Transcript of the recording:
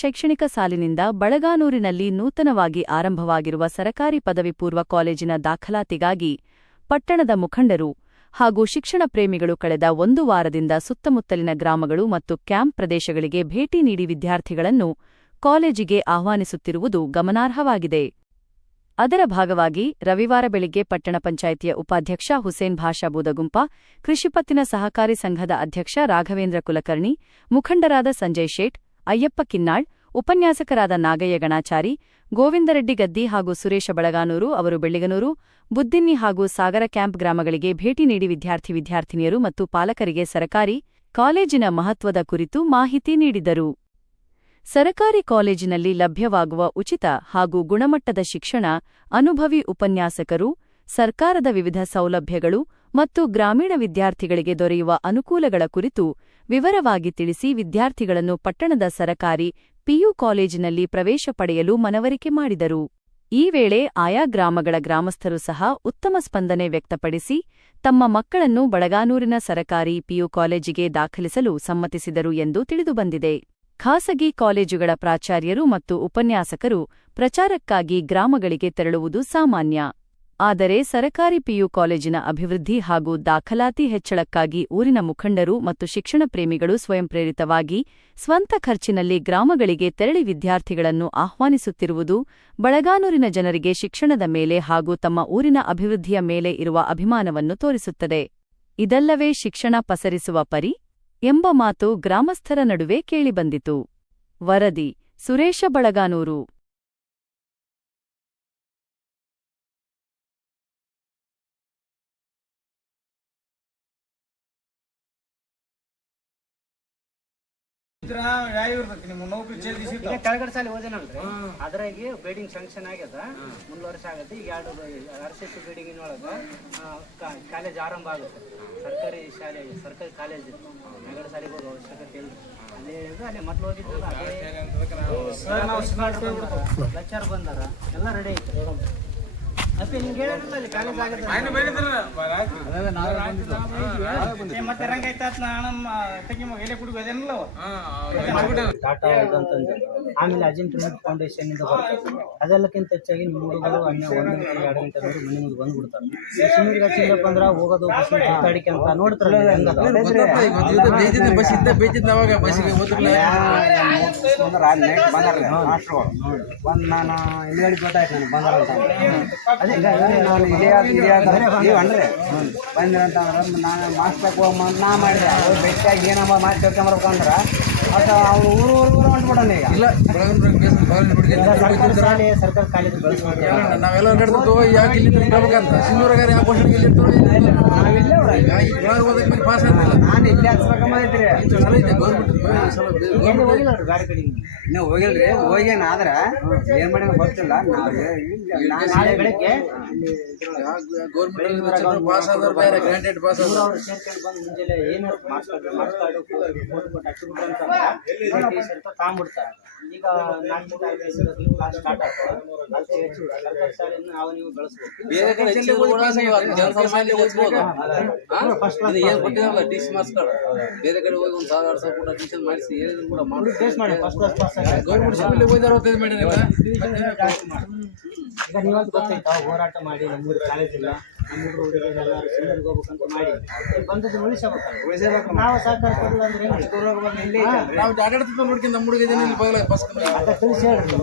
ಶೈಕ್ಷಣಿಕ ಸಾಲಿನಿಂದ ಬಳಗಾನೂರಿನಲ್ಲಿ ನೂತನವಾಗಿ ಆರಂಭವಾಗಿರುವ ಸರಕಾರಿ ಪದವಿ ಪೂರ್ವ ಕಾಲೇಜಿನ ದಾಖಲಾತಿಗಾಗಿ ಪಟ್ಟಣದ ಮುಖಂಡರು ಹಾಗೂ ಶಿಕ್ಷಣ ಪ್ರೇಮಿಗಳು ಕಳೆದ ಒಂದು ವಾರದಿಂದ ಸುತ್ತಮುತ್ತಲಿನ ಗ್ರಾಮಗಳು ಮತ್ತು ಕ್ಯಾಂಪ್ ಪ್ರದೇಶಗಳಿಗೆ ಭೇಟಿ ನೀಡಿ ವಿದ್ಯಾರ್ಥಿಗಳನ್ನು ಕಾಲೇಜಿಗೆ ಆಹ್ವಾನಿಸುತ್ತಿರುವುದು ಗಮನಾರ್ಹವಾಗಿದೆ. ಅದರ ಭಾಗವಾಗಿ ರವಿವಾರ ಬೆಳಿಗ್ಗೆ ಪಟ್ಟಣ ಪಂಚಾಯಿತಿಯ ಉಪಾಧ್ಯಕ್ಷ ಹುಸೇನ್ ಭಾಷಾ ಬೂದಗುಂಪ, ಕೃಷಿಪತ್ತಿನ ಸಹಕಾರಿ ಸಂಘದ ಅಧ್ಯಕ್ಷ ರಾಘವೇಂದ್ರ ಕುಲಕರ್ಣಿ, ಮುಖಂಡರಾದ ಸಂಜಯ್ ಶೇಟ್, ಅಯ್ಯಪ್ಪ ಕಿನ್ನಾಳ್, ಉಪನ್ಯಾಸಕರಾದ ನಾಗಯ್ಯ ಗಣಾಚಾರಿ, ಗೋವಿಂದರೆಡ್ಡಿ ಗದ್ದಿ ಹಾಗೂ ಸುರೇಶ ಬಳಗಾನೂರು ಅವರು ಬೆಳ್ಳಿಗನೂರು, ಬುದ್ದಿನ್ನಿ ಹಾಗೂ ಸಾಗರ ಕ್ಯಾಂಪ್ ಗ್ರಾಮಗಳಿಗೆ ಭೇಟಿ ನೀಡಿ ವಿದ್ಯಾರ್ಥಿನಿಯರು ಮತ್ತು ಪಾಲಕರಿಗೆ ಸರಕಾರಿ ಕಾಲೇಜಿನ ಮಹತ್ವದ ಕುರಿತು ಮಾಹಿತಿ ನೀಡಿದರು. ಸರಕಾರಿ ಕಾಲೇಜಿನಲ್ಲಿ ಲಭ್ಯವಾಗುವ ಉಚಿತ ಹಾಗೂ ಗುಣಮಟ್ಟದ ಶಿಕ್ಷಣ, ಅನುಭವಿ ಉಪನ್ಯಾಸಕರು, ಸರ್ಕಾರದ ವಿವಿಧ ಸೌಲಭ್ಯಗಳು ಮತ್ತು ಗ್ರಾಮೀಣ ವಿದ್ಯಾರ್ಥಿಗಳಿಗೆ ದೊರೆಯುವ ಅನುಕೂಲಗಳ ಕುರಿತು ವಿವರವಾಗಿ ತಿಳಿಸಿ ವಿದ್ಯಾರ್ಥಿಗಳನ್ನು ಪಟ್ಟಣದ ಸರಕಾರಿ ಪಿಯು ಕಾಲೇಜಿನಲ್ಲಿ ಪ್ರವೇಶ ಪಡೆಯಲು ಮನವರಿಕೆ ಮಾಡಿದರು. ಈ ವೇಳೆ ಆಯಾ ಗ್ರಾಮಗಳ ಗ್ರಾಮಸ್ಥರು ಸಹ ಉತ್ತಮ ಸ್ಪಂದನೆ ವ್ಯಕ್ತಪಡಿಸಿ ತಮ್ಮ ಮಕ್ಕಳನ್ನು ಬಳಗಾನೂರಿನ ಸರಕಾರಿ ಪಿಯು ಕಾಲೇಜಿಗೆ ದಾಖಲಿಸಲು ಸಮ್ಮತಿಸಿದರು ಎಂದು ತಿಳಿದುಬಂದಿದೆ. ಖಾಸಗಿ ಕಾಲೇಜುಗಳ ಪ್ರಾಚಾರ್ಯರು ಮತ್ತು ಉಪನ್ಯಾಸಕರು ಪ್ರಚಾರಕ್ಕಾಗಿ ಗ್ರಾಮಗಳಿಗೆ ತೆರಳುವುದು ಸಾಮಾನ್ಯ. ಆದರೆ ಸರಕಾರಿ ಪಿಯು ಕಾಲೇಜಿನ ಅಭಿವೃದ್ಧಿ ಹಾಗೂ ದಾಖಲಾತಿ ಹೆಚ್ಚಳಕ್ಕಾಗಿ ಊರಿನ ಮುಖಂಡರು ಮತ್ತು ಶಿಕ್ಷಣ ಪ್ರೇಮಿಗಳು ಸ್ವಯಂಪ್ರೇರಿತವಾಗಿ ಸ್ವಂತ ಖರ್ಚಿನಲ್ಲಿ ಗ್ರಾಮಗಳಿಗೆ ತೆರಳಿ ವಿದ್ಯಾರ್ಥಿಗಳನ್ನು ಆಹ್ವಾನಿಸುತ್ತಿರುವುದು ಬಳಗಾನೂರಿನ ಜನರಿಗೆ ಶಿಕ್ಷಣದ ಮೇಲೆ ಹಾಗೂ ತಮ್ಮ ಊರಿನ ಅಭಿವೃದ್ಧಿಯ ಮೇಲೆ ಇರುವ ಅಭಿಮಾನವನ್ನು ತೋರಿಸುತ್ತದೆ. ಇದಲ್ಲವೇ ಶಿಕ್ಷಣ ಪಸರಿಸುವ ಪರಿ ಎಂಬ ಮಾತು ಗ್ರಾಮಸ್ಥರ ನಡುವೆ ಕೇಳಿಬಂದಿತು. ವರದಿ ಸುರೇಶ ಬಳಗಾನೂರು. ಕೆಳಗಡೆ ಸಾಲಿ ಓದೇನಲ್ರಿ, ಅದ್ರಾಗಿ ಬಿಲ್ಡಿಂಗ್ ಸ್ಯಾಂಕ್ಷನ್ ಆಗ್ಯದ, ಮುಂದ್ ವರ್ಷ ಆಗತ್ತೆ. ಈಗ RCC ಬಿಲ್ಡಿಂಗ್ ಒಳಗೆ ಕಾಲೇಜ್ ಆರಂಭ ಆಗುತ್ತೆ. ಸರ್ಕಾರಿ ಶಾಲೆ, ಸರ್ಕಾರಿ ಕಾಲೇಜ್ ಕೆಳಗಡೆ ಸಾಲಿಗೆ ಹೋಗೋ ಅವಶ್ಯಕತೆ ಇಲ್ಲ. ಅಲ್ಲೇ ಹೇಳಿದ್ರು, ಅಲ್ಲೇ ಮಕ್ಳು ಹೋಗಿದ್ರಲ್ಲ, ಲೆಕ್ಚರ್ ಬಂದಾರ, ಎಲ್ಲ ರೆಡಿ ಐತೆ. ಮತ್ತೆ ನಿಂಗೆ ಹೇಳಿರಲ್ಲ ಅಲ್ಲಿ ಕಾಲೇಜ್ ಆಗುತ್ತೆ ಮತ್ತೆ ರಂಗಾಯ್ತ ಆಮೇಲೆ ಅಜಿಂಟ್ಮೆಂಟ್ ಫೌಂಡೇಶನ್ ಇಂದ ಬರ್ತದೆ. ಅದೆಲ್ಲಕ್ಕಿಂತ ಹೆಚ್ಚಾಗಿ ನಿಮ್ಮ ಹುಡುಗರು 1 ಗಂಟೆ 2 ಗಂಟೆ ಮನೆ ಮುಂದೆ ಬಂದ್ಬಿಡ್ತಾರೆ. ಸಿಮ್ಮಿಗೆ ಹಚ್ಚಿಲ್ಲಪ್ಪ ಅಂದ್ರೆ ಹೋಗೋದು ಬಸ್ ಸುತ್ತಾಡಿಕೆ ಅಂತ ನೋಡ್ತಾರೆ. ನಾನು ಹಿಂದ್ಗಡೆ ಗೊತ್ತಾಯ್ತು ನನಗೆ ಬಂದಾರ ನಾನು ಬಂದ್ರೆ ನಾನು ಮಾಸ್ಟರ್ ನಾ ಮಾಡಿದೆ. ಅವ್ರು ಬೆಟ್ಟಾಗಿ ಏನಮ್ಮ ಮಾಡಿ ಕೇಳ್ಕೊಂಬರ್ಬೇಕಂದ್ರೆ ಅದು ಅವ್ರು ಊರು ಹೊಂಟ್ಬಿಡೋಣ. ಈಗ ಸರ್ಕಾರಿ ಕಾಲೇಜ್ ನಾವೆಲ್ಲ ನಡೆದು ಯಾಕೆ ಇಲ್ಲಿ ಬರ್ಬೇಕಂತ ಸಿನ್ನೂರಗಾರ ಯಾವ ಪಾಸ್ ಆಗ್ತಿಲ್ಲ. ನಾನು ಇಲ್ಲಿ ಹಚ್ಬೇಕಂಬೈತ್ರಿ. ಗೌರ್ಮೆಂಟ್ ಬೇರೆ ಕಡೆ ಇನ್ನೂ ಹೋಗಿಲ್ರಿ. ಹೋಗ್ಯಾನ ಆದ್ರೆ ಏನ್ ಮಾಡಿ ಗೊತ್ತಿಲ್ಲ. ನಾಳೆ ಬೆಳಗ್ಗೆ ಗೌರ್ಮೆಂಟ್ ಪಾಸ್ ಆದ್ರೆ ಬೇರೆ ಗ್ರಾಂಟೆಡ್ ಪಾಸ್ ಆದ್ರೆ ಸೇರ್ಕೊಂಡು ಬಂದು ಮುಂಜಾನೆ ಏನಾದ್ರು ಮಾರ್ಕ್ಸ್ ತಗೊಂಡ್ಬಿಡ್ತಾರೆ. ಈಗ 4 ಕ್ಲಾಸ್ ಸ್ಟಾರ್ಟ್ ಆಗ್ತದೆ. ಸರ್ಕಾರಿ ಶಾಲೆಯನ್ನು ನಾವು ನೀವು ಬೆಳೆಸ್ಬೇಕು. ಬೇರೆ ಕಡೆ ಬೇರೆ ಕಡೆ ಹೋಗಿ 1,000-2,000 ಕೂಡ ಟ್ಯೂಷನ್ ಮಾಡಿಸಿ ಏನಾದ್ರು ಕೂಡ ಮಾಡಿ ಗೌರ್ಮೆಂಟ್ ಸ್ಕೂಲ್ ಹೋಗಿದಾರ ಈಗ ನೀವಂತ ಗೊತ್ತಾಯ್ತಾ, ಹೋರಾಟ ಮಾಡಿ ನಮ್ಮೂರು ಕಾಲೇಜ್ ಇಲ್ಲ, ನಮ್ಮ ಹುಡುಗರೆಲ್ಲ ಸಿಂಗರ್ಗೆ ಹೋಗ್ಬೇಕಂತ ಮಾಡಿ ಬಂದದ್ದು ಉಳಿಸಬೇಕು. ನಾವು ಸಹಕಾರ ಕೊಡಲ್ಲ ಅಂದ್ರೆ ನಾವು ಆಡಳಿತ ನೋಡ್ಕೊಂಡು ನಮ್ಮ ಹುಡುಗ ಬಸ್ ತಿಳಿಸಿ ಹೇಳ್ರಿ.